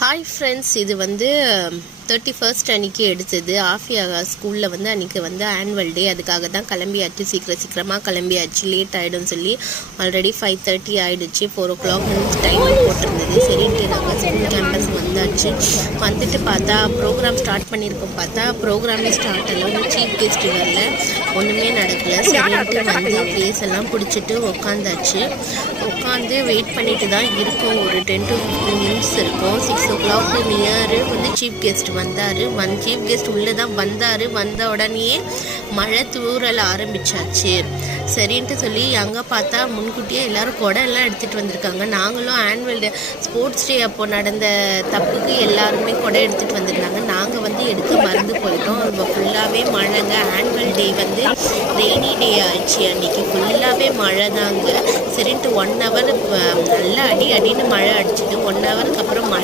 Hi friends, இது வந்து 31st அன்றைக்கி எடுத்தது. ஆஃபியா ஸ்கூலில் வந்து அன்றைக்கி வந்து ஆனுவல் டே. அதுக்காக தான் கிளம்பியாச்சு. சீக்கிரமாக கிளம்பியாச்சு. லேட் ஆகிடும்னு சொல்லி ஆல்ரெடி 5:30 ஆகிடுச்சு. 4 o'clock டைம் போட்டிருந்தது. சரின்ட்டு நாங்கள் ஸ்கூல் கேம்பஸ் வந்தாச்சு. வந்துட்டு பார்த்தா ப்ரோக்ராம் ஸ்டார்ட் பண்ணியிருக்கோம். பார்த்தா ப்ரோக்ராமே ஸ்டார்ட் ஆகல. சீஃப் கெஸ்ட் வரல, ஒன்றுமே நடக்கலை. சரின்ட்டு வந்து ப்ளேஸ் எல்லாம் பிடிச்சிட்டு உட்காந்தாச்சு. உட்காந்து வெயிட் பண்ணிட்டு தான் இருக்கோம். ஒரு 10 to 15 minutes இருக்கும். 6 o'clock நியரு வந்து சீஃப் கெஸ்ட் வந்தார். சீஃப் கெஸ்ட் உள்ளே தான் வந்தார். வந்த உடனேயே மழை தூறல் ஆரம்பிச்சாச்சு. சரின்ட்டு சொல்லி அங்கே பார்த்தா முன்கூட்டியே எல்லோரும் குடம் எல்லாம் எடுத்துகிட்டு வந்திருக்காங்க. நாங்களும் ஆனுவல் டே ஸ்போர்ட்ஸ் டே அப்போது நடந்த தப்புக்கு எல்லாருமே குடம் எடுத்துகிட்டு வந்திருந்தாங்க. நாங்கள் வந்து எடுக்க மறந்து போயிட்டோம். இப்போ ஃபுல்லாகவே மழைங்க. ஆனுவல் டே வந்து ரெய்னி டே ஆயிடுச்சு. அன்றைக்கி ஃபுல்லாகவே மழை தாங்க. சரின்ட்டு 1 hour நல்லா அடின்னு மழை அடிச்சுது. 1 hourக்கு அப்புறம் மழை